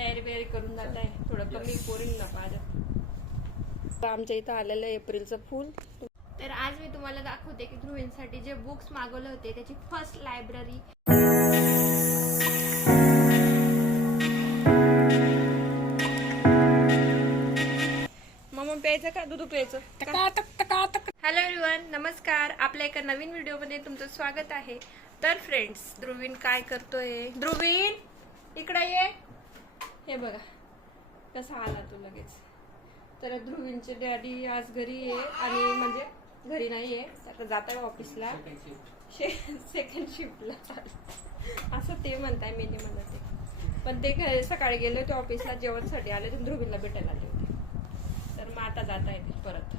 तयारी बियारी करून जात आहे. थोडं कमी पोरींग ना पाहिजे. आमच्या इथं आलेलं एप्रिलचं फुल. तर आज मी तुम्हाला दाखवते की ध्रुवींसाठी जे बुक्स मागवले होते त्याची फर्स्ट लायब्ररी. मग प्यायचं का दूध प्यायचं? हॅलो एव्हरीवन, नमस्कार. आपल्या एका नवीन व्हिडिओमध्ये तुमचं स्वागत आहे. तर फ्रेंड्स, ध्रुवीन काय करतोय? ध्रुवीन इकडे ये. हे बघा कसा आला तू लगेच. तर ध्रुवींचे डॅडी आज घरी आहे आणि म्हणजे घरी नाहीये, आता जात आहे ऑफिसला, सेकंड शिफ्टला. असं ते म्हणताय, मी नाही म्हणत आहे. पण ते सकाळी गेले होते ऑफिसला, जेवणासाठी आले होते, ध्रुवीनला भेटायला आले होते. तर मग आता जात आहे परत.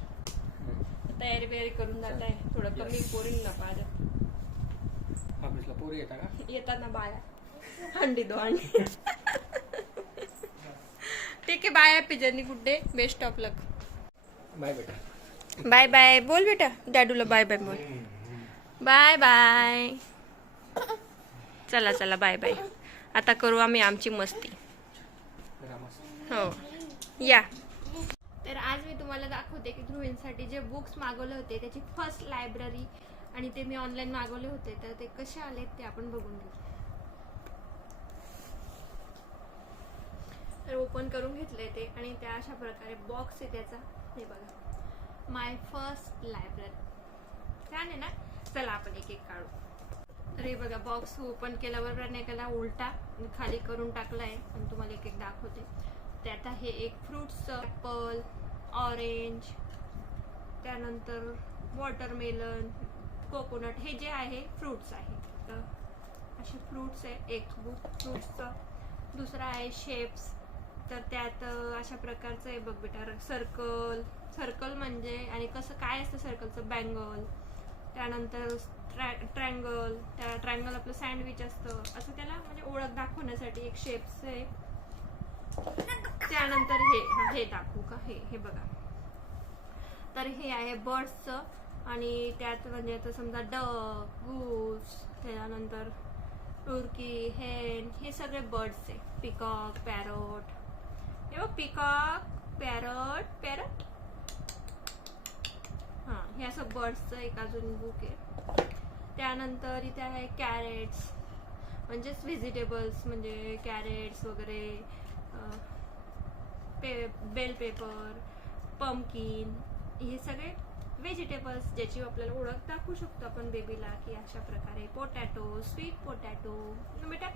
तयारी बियारी करून जात आहे. थोडं कमी पोरींग ना पाहिजे. ऑफिसला पोरी येतात का? येतात ना बाया. अंडी दो अंडी. ठीक आहे, बाय. पिजरनी good day, best of luck. Bye बेटा. बाय बाय बोल बेटा, डॅडूला बाय बाय बोल. Bye bye. चला चला बाय बाय. आता करू आम्ही आमची मस्ती. हो या. तर आज मी तुम्हाला दाखवते की ध्रुवींसाठी जे बुक्स मागवले होते त्याची फर्स्ट लायब्ररी, आणि ते मी ऑनलाईन मागवले होते. तर ते कसे आले ते आपण बघून घेऊ. तर ओपन करून घेतले ते, आणि त्या अशा प्रकारे बॉक्स आहे त्याचा. हे बघा, माय फर्स्ट लायब्ररी. छान आहे ना? चला आपण एक एक काढू. तर हे बघा, बॉक्स ओपन केल्यावर नाही केला, उलटा खाली करून टाकलाय. आणि तुम्हाला एक एक दाखवते. त्यात आहे एक फ्रुट्सचं, ॲपल, ऑरेंज, त्यानंतर वॉटरमेलन, कोकोनट. हे जे आहे फ्रुट्स आहे. तर असे फ्रुट्स आहे. एक बुक फ्रुट्सचं. दुसरा आहे शेप्स. तर त्यात अशा प्रकारचं आहे बघ बेटा. सर्कल, सर्कल म्हणजे आणि कसं काय असतं सर्कलचं, बँगल. त्यानंतर ट्रँगल. त्या ट्रँगल आपलं सँडविच असतं, असं त्याला म्हणजे ओळख दाखवण्यासाठी एक शेप्स आहे. त्यानंतर हे दाखवू का? हे बघा. तर हे आहे बर्ड्सचं, आणि त्यात म्हणजे आता समजा डक, गूस, त्यानंतर टुर्की, हेन, हे सगळे बर्ड्स आहे. Peacock, parrot. हे बघ, पिकॉक, पॅरोट. हा, हे असं बर्ड्सचं एक अजून बुक आहे. त्यानंतर इथे आहे कॅरेट्स, म्हणजेच व्हेजिटेबल्स, म्हणजे कॅरेट्स वगैरे, बेल पेपर, पंपकिन, हे सगळे व्हेजिटेबल्स ज्याची आपल्याला ओळख दाखवू शकतो आपण बेबीला, की अशा प्रकारे. Potato, sweet potato. बेटा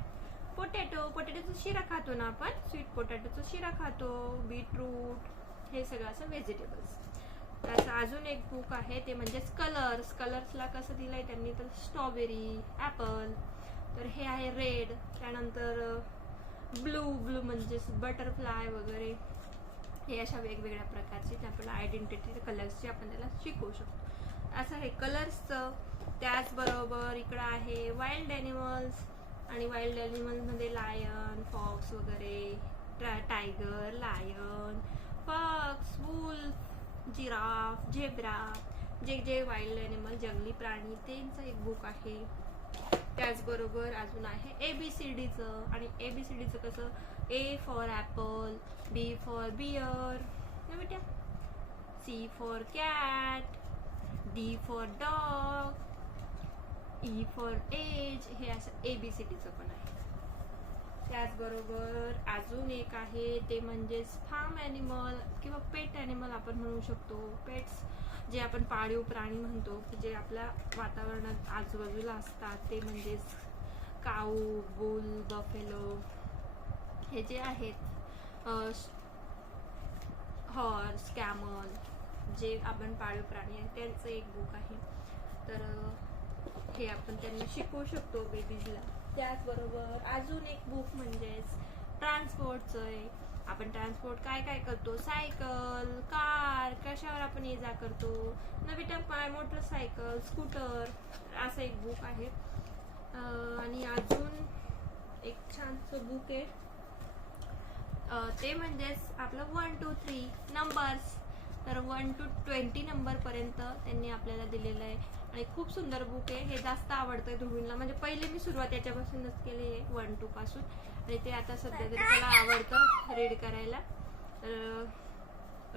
पोटॅटोचा शिरा खातो ना आपण, स्वीट पोटॅटोचा शिरा खातो. बीटरूट, हे सगळं असं व्हेजिटेबल्स. त्याचं अजून एक बुक आहे, ते म्हणजेच कलर्स. कलर्सला कसं दिलंय त्यांनी, तर स्ट्रॉबेरी, ॲपल. तर हे आहे रेड. त्यानंतर ब्लू म्हणजेच बटरफ्लाय वगैरे. हे अशा वेगवेगळ्या प्रकारचे आपल्याला आयडेंटिटी कलर्सची आपण त्याला शिकवू शकतो. असं हे कलर्सचं. त्याचबरोबर इकडं आहे वाईल्ड ॲनिमल्स, आणि वाईल्ड ॲनिमल्समध्ये लायन, फॉक्स वगैरे, tiger, lion, fox, wolf, giraffe, zebra, जे वाईल्ड ॲनिमल, जंगली प्राणी, त्यांचं एक बुक आहे. त्याचबरोबर अजून आहे ABCDचं, आणि ABCDचं कसं, A for apple, B for bear, बेटा, C for cat, D for dog, E for egg. हे असं ABCDचं पण आहे. त्याचबरोबर अजून एक आहे, ते म्हणजेच फार्म ॲनिमल किंवा पेट ॲनिमल आपण म्हणू शकतो. पेट्स जे आपण पाळीव प्राणी म्हणतो, की जे आपल्या वातावरणात आजूबाजूला असतात, ते म्हणजेच काऊ, बुल, बफेलो, हे जे आहेत. हॉर्स, कॅमल, जे आपण पाळीव प्राणी आहेत त्यांचं एक बुक आहे. तर हे आपण त्यांना शिकवू शकतो बेबीजला. त्याचबरोबर अजून एक बुक म्हणजेच ट्रान्सपोर्टचं आहे. आपण ट्रान्सपोर्ट काय काय करतो, सायकल, कार, कशावर आपण ये जा करतो ना बेटा, मोटरसायकल, स्कूटर. असं एक बुक आहे. आणि अजून एक छानसं बुक आहे, ते म्हणजेच आपलं 1 2 3 नंबर्स. तर 1 to 20 नंबरपर्यंत त्यांनी आपल्याला दिलेलं आहे, आणि खूप सुंदर बुक आहे. हे जास्त आवडतंय ध्रुवींना, म्हणजे पहिले मी सुरुवात याच्यापासूनच केली आहे 1 2 पासून, आणि ते आता सध्या तरी त्याला आवडतं रीड करायला. तर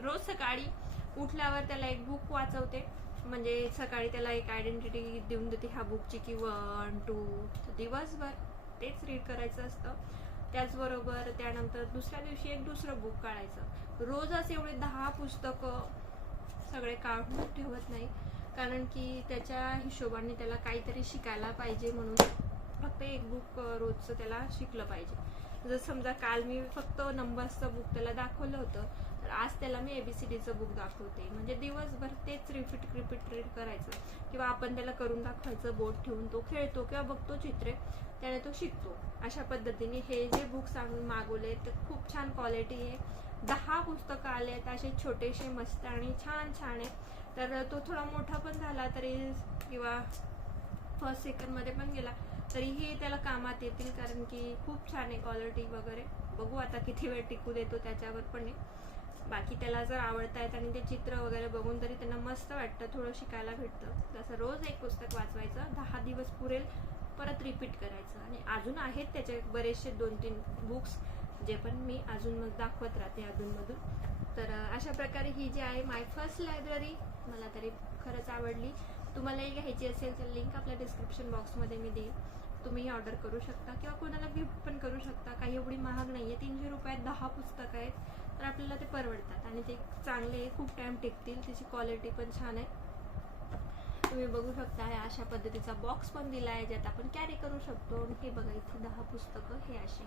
रोज सकाळी उठल्यावर त्याला एक बुक वाचवते, म्हणजे सकाळी त्याला एक आयडेंटिटी देऊन देते ह्या बुकची की 1, 2. दिवसभर तेच रीड करायचं असतं. त्याचबरोबर त्यानंतर दुसऱ्या दिवशी एक दुसरं बुक काढायचं. रोज असे एवढे 10 पुस्तकं सगळे काढून ठेवत नाही, कारण की त्याच्या हिशोबाने त्याला काहीतरी शिकायला पाहिजे, म्हणून फक्त एक बुक रोजचं त्याला शिकलं पाहिजे. जर समजा काल मी फक्त नंबर्सचं बुक त्याला दाखवलं होतं, तर आज त्याला मी ABCDचं बुक दाखवते. म्हणजे दिवसभर तेच रिपीट रीड करायचं, किंवा आपण त्याला करून दाखवायचं बोर्ड ठेवून. तो खेळतो किंवा बघतो चित्रे, त्याने तो शिकतो. अशा पद्धतीने हे जे बुक्स आम्ही मागवले ते खूप छान क्वालिटी आहे. 10 पुस्तकं आले आहेत, असे छोटेसे मस्त आणि छान छान आहे. तर तो थोडा मोठा पण झाला तरी, किंवा फर्स्ट सेकंडमध्ये पण गेला तरीही त्याला कामात येतील, कारण की खूप छान आहे क्वालिटी वगैरे. बघू आता किती वेळ टिकू देतो त्याच्यावर पण आहे. बाकी त्याला जर आवडतायत आणि ते चित्र वगैरे बघून तरी त्यांना मस्त वाटतं, थोडं शिकायला भेटतं. जसं रोज एक पुस्तक वाचवायचं, 10 दिवस पुरेल, परत रिपीट करायचं. आणि अजून आहेत त्याचे बरेचसे 2-3 बुक्स, जे पण मी अजून मग दाखवत राहते अधूनमधून. तर अशा प्रकारे ही जी आहे माय फर्स्ट लायब्ररी, मला तरी खरंच आवडली. तुम्हालाही घ्यायची असेल तर लिंक आपल्या डिस्क्रिप्शन बॉक्समध्ये मी देईन, तुम्ही ऑर्डर करू शकता किंवा कोणाला गिफ्ट पण करू शकता. काही एवढी महाग नाही आहे, 300 रुपयात 10 पुस्तकं आहेत, तर आपल्याला ते परवडतात आणि ते चांगले आहे, खूप टाइम टिकतील. त्याची क्वालिटी पण छान आहे. तुम्ही बघू शकता, हे अशा पद्धतीचा बॉक्स पण दिला आहे, ज्यात आपण कॅरी करू शकतो. हे बघा, इथे 10 पुस्तकं हे असे.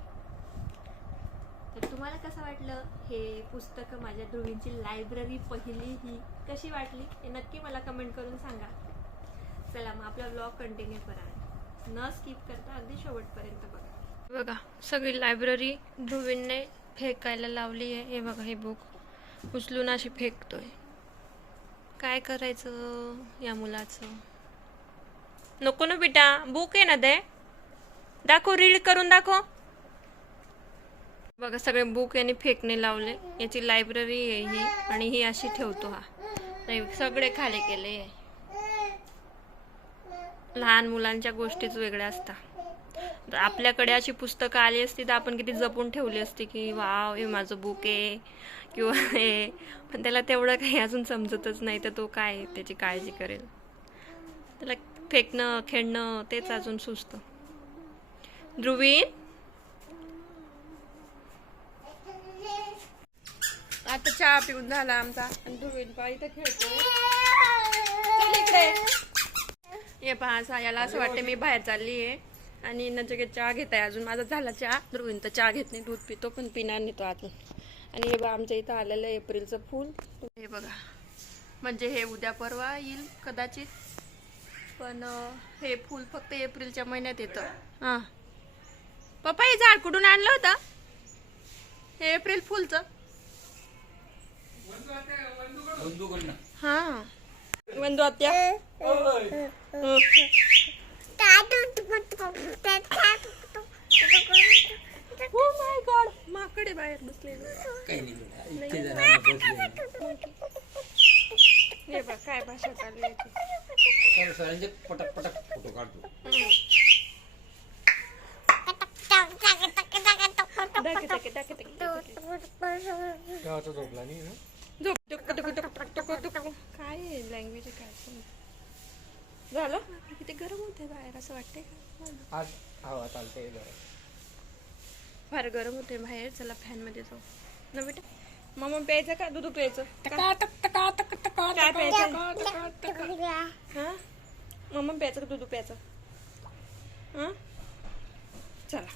तर तुम्हाला कसं वाटलं हे पुस्तकं, माझ्या ध्रुवींची लायब्ररी पहिली ही कशी वाटली हे नक्की मला कमेंट करून सांगा. चला मग आपला व्लॉग कंटिन्यू करा, न स्किप करता अगदी शेवटपर्यंत बघा. बघा, सगळी लायब्ररी ध्रुवींने फेकायला लावली आहे. हे बघा, हे बुक उचलून अशी फेकतोय. काय करायचं या मुलाचं? नको ना बेटा, बुक आहे ना ते, दाखव, रीड करून दाखव. बघा, सगळे बुक याने फेकणे लावले. याची लायब्ररी आहे ही, आणि ही अशी ठेवतो हा. सगळे खाली केले. लहान मुलांच्या गोष्टीच वेगळ्या असतात. आपल्याकडे अशी पुस्तकं आली असती तर आपण किती जपून ठेवली असती की वाव, हे माझं बुक आहे किंवा हे. पण त्याला तेवढं काही अजून समजतच नाही, तर तो काय त्याची काळजी करेल. त्याला फेकणं खेळणं तेच अजून सुचतं. ध्रुवीन, आता चहा पिऊन झाला आमचा, आणि ध्रुवीन पहा इथे खेळतोय. चल इकडे. हे पहा, याला असं वाटतं मी बाहेर चालली आहे, आणि नजगे चहा घेत आहे. अजून माझा झाला चहा. ध्रुवीन तर चहा घेत नाही, दूध पितो, पण पिणार नाही तो अजून. आणि हे बघा, आमच्या इथं आलेलं एप्रिलचं फूल. हे बघा, म्हणजे हे उद्या परवा येईल कदाचित, पण हे फूल फक्त एप्रिलच्या महिन्यात येतं. हां पप्पा, हे झाड कुठून आणलं होतं हे एप्रिल फुलचं? हा, वंदू आत्या. ओ माय गॉड, माकडे बाहेर बसलेले. हे बघ काय भाषा चालू आहे. पटक पटक फोटो काढतो. झोपला नाही ना. काय लँग्वेज काय झालं? किती गरम होते बाहेर, असं वाटतंय का? आज हवा चालते फार गरम होते बाहेर. चला फॅन मध्ये जाऊ ना बेटा. मग प्यायचं का दूध प्यायचं? काय प्यायचं? हा, मग प्यायचं का दूध प्यायचं? हा, चला.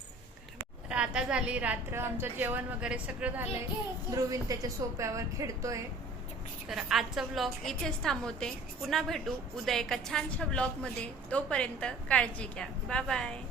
तर आता झाली रात्र, आमचं जेवण वगैरे सगळं झालंय. ध्रुवीन त्याच्या सोफ्यावर खेळतोय. तर आजचा व्लॉग इथेच थांबवते. पुन्हा भेटू उद्या एका छानशा व्लॉग मध्ये. तोपर्यंत काळजी घ्या. Bye bye.